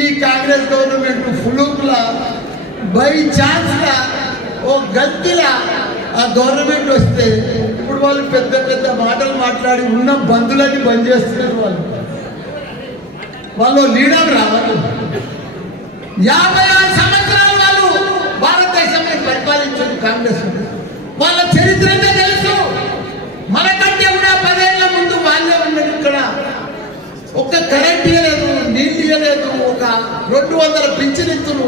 ఈ కాంగ్రెస్ గవర్నమెంట్ ఫ్లూక్లా బై ఛాన్స్లా ఓ గల్తీలా ఆ గవర్నమెంట్ వస్తే ఇప్పుడు వాళ్ళు పెద్ద పెద్ద మాటలు మాట్లాడి ఉన్న బంధులన్నీ బంద్ చేస్తున్నారు వాళ్ళు. వాళ్ళు లీడర్ రావాలి. యాభై ఆరు సంవత్సరాలు వాళ్ళు భారతదేశాన్ని పరిపాలించారు కాంగ్రెస్ వాళ్ళ చరిత్ర అంతా తెలుసు మనకంటే కూడా పదేళ్ళ ముందు వాళ్ళే ఉన్నారు ఇక్కడ ఒక్క కరెంట్ ఇవ్వలేదు నీళ్ళు ఇవ్వలేదు ఒక రెండు వందల పింఛనిత్తులు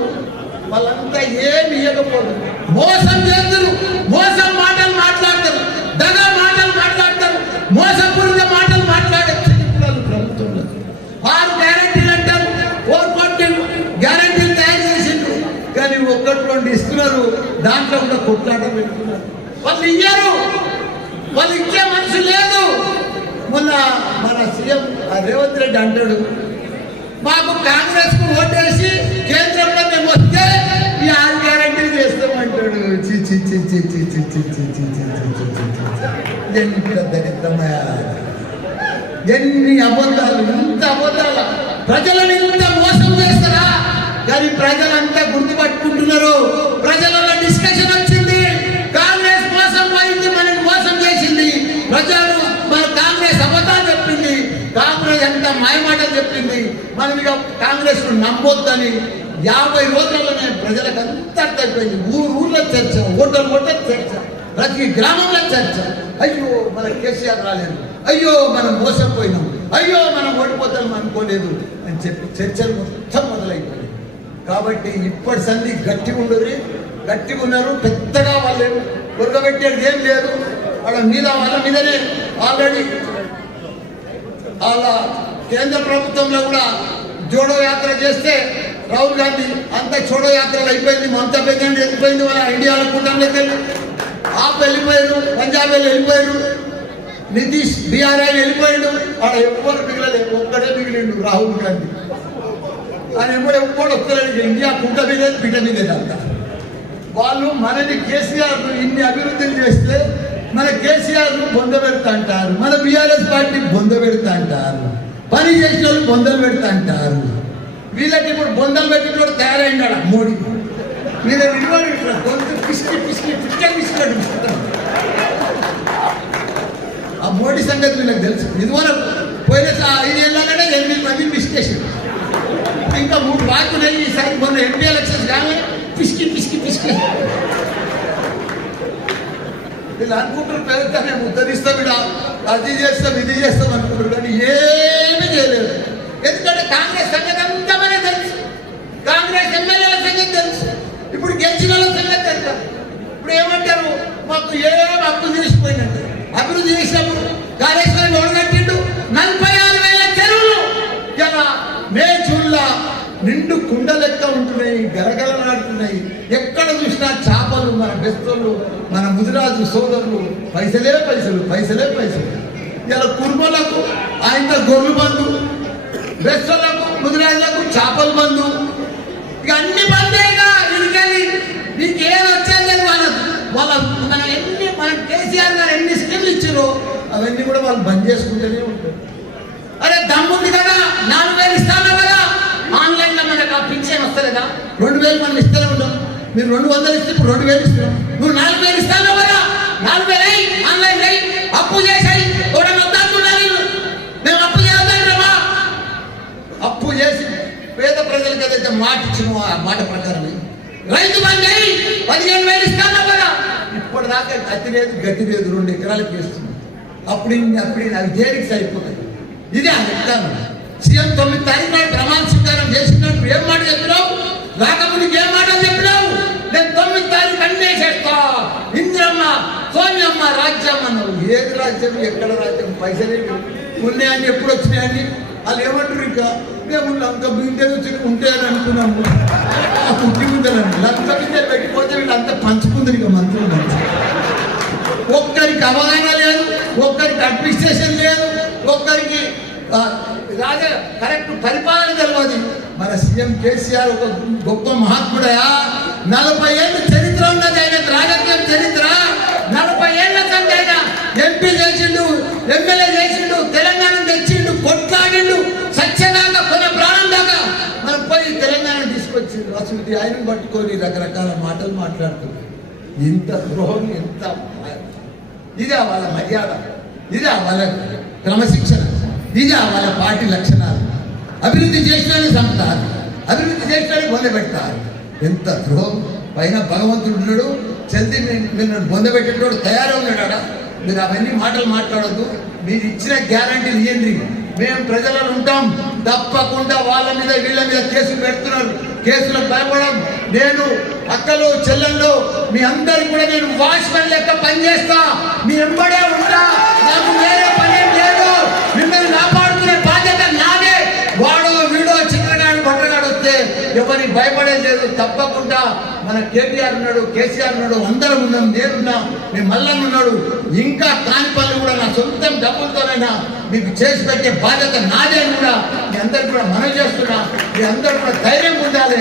వాళ్ళంతా ఏమి ఇవ్వకపోదు మోసం చేస్తారు మోసం మాటలు మాట్లాడతారు దగా మాటలు మాట్లాడతారు మోసపూరిత మాటలు మాట్లాడే చరిత్రలు ప్రభుత్వంలో ఆరు గ్యారెంటీలు అంటారు ఓర్ గ్యారంటీలు తయారు చేసిండ్రు. కానీ ఒక్కటి రెండు ఇస్తున్నారు దాంట్లో కూడా కొట్లాట పెట్టుకున్నారు. వాళ్ళు ఇయ్యరు వాళ్ళు ఇచ్చే మనసు లేదు. మొన్న మన సీఎం ఆ రేవంత్ రెడ్డి అంటాడు మాకు కాంగ్రెస్కు ఓటేసి కేంద్రంలో మేము వస్తే ఈ ఆరు గ్యారంటీలు చేస్తామంటాడు ఎన్ని అబద్ధాలు ఇంత అబద్ధాల ప్రజలను ఇంత మోసం చేస్తారా కానీ ప్రజలంతా గుర్తుపట్టుకుంటున్నారు ప్రజలలో డిస్కషన్ వచ్చింది కాంగ్రెస్ మోసం పోయింది మనల్ని మోసం చేసింది ప్రజలు మన కాంగ్రెస్ అబద్ధాలు చెప్పింది కాంగ్రెస్ ఎంత మాయమాట మనం ఇక కాంగ్రెస్ను నమ్మొద్దని యాభై రోజుల్లోనే ప్రజలకు అంతా తగ్గిపోయింది ఊరు ఊర్లో చర్చ ఓటర్ ఓటర్ చర్చ ప్రతి గ్రామంలో చర్చ. అయ్యో మన కేసీఆర్ రాలేదు. అయ్యో మనం మోసపోయినాం. అయ్యో మనం ఓడిపోతాం అనుకోలేదు అని చెప్పి చర్చలు మొత్తం మొదలైపోయాయి కాబట్టి ఇప్పటి సంధి గట్టిగా ఉండరు గట్టిగా ఉన్నారు పెద్దగా వాళ్ళు ఉరగబెట్టేది ఏం లేదు. వాళ్ళ మీద వాళ్ళ మీదనే ఆల్రెడీ వాళ్ళ కేంద్ర ప్రభుత్వంలో కూడా జోడో యాత్ర చేస్తే రాహుల్ గాంధీ అంత చోడో యాత్రలు అయిపోయింది మమతా బెనర్జీ వెళ్ళిపోయింది వాళ్ళ ఇండియాలో కూటమిలోకి వెళ్ళి ఆప్ వెళ్ళిపోయారు పంజాబ్ వెళ్ళి వెళ్ళిపోయారు నితీష్ బీఆర్ఐ వెళ్ళిపోయాడు. వాళ్ళ ఎవ్వరు మిగిలేదు ఒక్కడే మిగిలిండు రాహుల్ గాంధీ. ఆయన ఎవరు ఎప్పుడు వస్తలేదు ఇండియా కుంట మీద పిట మీద అంత వాళ్ళు మనని కేసీఆర్ ఇన్ని అభివృద్ధులు చేస్తే మన కేసీఆర్ బొంద పెడతా అంటారు మన బీఆర్ఎస్ పార్టీ బొంద పెడతా అంటారు. పని చేసిన వాళ్ళు బొందలు పెడతా అంటారు. వీళ్ళకి ఇప్పుడు బొందలు పెట్టినప్పుడు తయారైనాడు మోడీ. వీళ్ళ విలువలు ఇట్లా గొంతు పిసికి పిసికి పిచ్చ పిసికాడు ఆ మోడీ సంగతి వీళ్ళకి తెలుసు. ఇదివరకు పోయిన సా- ఐదేళ్ళలోనే ఎనిమిది మంది మిస్టేషన్ ఇంకా మూడు వార్తలు ఈసారి మొన్న ఎంపీ ఎలక్షన్స్ కానీ పిసికి పిసికి పిసికి. వీళ్ళు అనుకుంటారు పెరుగుతా మేము ఉద్ధరిస్తాం ఇడ అది చేస్తాం ఇది చేస్తాం అనుకుంటారు కానీ ఏమి చేయలేదు. ఎందుకంటే కాంగ్రెస్ సంగతి అంతా మనకి తెలుసు. కాంగ్రెస్ ఎమ్మెల్యేల సంగతి తెలుసు. ఇప్పుడు గెలిచిన సంగతి తెలుసు. ఇప్పుడు ఏమంటారు? మాకు ఏం అభివృద్ధి చేసిపోయినట్టు అభివృద్ధి చేసినప్పుడు కాళేశ్వరం ఎవరు కట్టిండు కుండ లెక్క ఉంటున్నాయి గరగలలాడుతున్నాయి ఎక్కడ చూసినా చేపలు మన బెస్తలు మన ముదిరాజు సోదరులు పైసలే పైసలు పైసలే పైసలు. ఇలా కుర్మలకు ఆయన గొర్రెలు బంధు బెస్తలకు ముదిరాజులకు చేపల బంధు. ఇక అన్ని బంధేగా ఇదికెళ్ళి నీకేం వచ్చేది లేదు వాళ్ళ వాళ్ళ మన ఎన్ని మన కేసీఆర్ గారు ఎన్ని స్కీమ్లు ఇచ్చారో అవన్నీ కూడా వాళ్ళు బంద్ చేసుకుంటూనే ఉంటారు. అరే దమ్ముంది కదా నాలుగు వేలు ఇస్తాను కదా ఆన్లైన్లో మనకు ఆ పింఛన్ రెండు వేలు మనం ఇస్తూనే ఉంటాం. మీరు రెండు వందలు ఇస్తే ఇప్పుడు రెండు వేలు ఇస్తున్నాం. నువ్వు నాలుగు వేలు ఇస్తాను కదా? నాలుగు వేలు అయి ఆన్లైన్ అయి అప్పు చేసాయి. మేము అప్పు చేద్దాం అప్పు చేసి పేద ప్రజలకు ఏదైతే మాట ఇచ్చినో ఆ మాట ప్రకారం రైతు బండి పదిహేను వేలు ఇస్తాను కదా? ఇప్పటిదాకా గతి లేదు గతి లేదు రెండు ఎకరాలకు వేస్తున్నాం. అప్పుడు అప్పుడు అవి దేనికి సరిపోతాయి? ఇది ఆ చెప్తాను సీఎం తొమ్మిది తారీఖు నాడు ప్రమాణ స్వీకారం చేసినట్టు ఏం మాట చెప్పినావు? రాకముందుకు ఏం మాట చెప్పినావు? నేను తొమ్మిది తారీఖు అన్నీ చేస్తా. ఇంద్రమ్మ సోమ్యమ్మ రాజ్యం అన్నావు. ఏది రాజ్యం ఎక్కడ రాజ్యం? పైసలే ఉన్నాయని ఎప్పుడు వచ్చినాయని? వాళ్ళు ఏమంటారు ఇంకా? మేము లంక బిందె వచ్చి ఉంటే అని అనుకున్నాము. ఆ పుట్టి ఉందని లంక బిందె పెట్టిపోతే వీళ్ళంతా పంచుకుంది ఇక మంత్రులు ఒక్కరికి అవగాహన లేదు ఒక్కరికి అడ్మినిస్ట్రేషన్ లేదు ఒక్కరికి రాజా కరెక్ట్ పరిపాలన తెలియదు మన సీఎం కేసీఆర్ ఒక గొప్ప మహాత్ముడయా. నలభై ఏళ్ళు చరిత్ర ఉన్నది ఆయన రాజకీయం చరిత్ర. నలభై ఏళ్ళ కంటే ఆయన. ఎంపీ చేసిండు ఎమ్మెల్యే చేసిండు తెలంగాణ తెచ్చిండు కొట్లాడిండు. సత్యదాకా కొన ప్రాణం దాకా. మనం పోయి తెలంగాణ తీసుకొచ్చిండు అసలు ఆయన పట్టుకొని రకరకాల మాటలు మాట్లాడుతుంది ఇంత ద్రోహం ఎంత ఇదే వాళ్ళ మర్యాద. ఇదే వాళ్ళ క్రమశిక్షణ. ఇది వాళ్ళ పార్టీ లక్షణాలు. అభివృద్ధి చేసినానికి చంపుతారు. అభివృద్ధి చేసినానికి పొందబెడతారు ఎంత ద్రోహం. పైన భగవంతుడు ఉన్నాడు. చల్ది మీరు పొందబెట్టేటోడు తయారై ఉన్నాడా మీరు అవన్నీ మాటలు మాట్లాడొద్దు. మీరు ఇచ్చిన గ్యారంటీలు ఇవ్వండి మేము ప్రజలను ఉంటాం. తప్పకుండా వాళ్ళ మీద వీళ్ళ మీద కేసులు పెడుతున్నారు. కేసులకు భయపడం నేను అక్కలు చెల్లెళ్ళు మీ అందరు కూడా నేను వాచ్మెన్ లెక్క పనిచేస్తా. మీ ఎంబడే ఉంటా. నాకు వేరే పని ఏం లేదు మిమ్మల్ని కాపాడుకునే బాధ్యత నాదే వాడో వీడో చిన్నగాడు బట్టగాడు వస్తే ఎవరి భయపడేది లేదు. తప్పకుండా మన కేటీఆర్ ఉన్నాడు కేసీఆర్ ఉన్నాడు అందరం ఉన్నాం నేనున్నా మీ మల్లన్న ఉన్నాడు. ఇంకా కాని పనులు కూడా నా సొంతం డబ్బులతోనైనా మీకు చేసి పెట్టే బాధ్యత నాదే అని కూడా మీ అందరికి కూడా మనం చేస్తున్నా. మీ అందరు కూడా ధైర్యం ఉండాలి.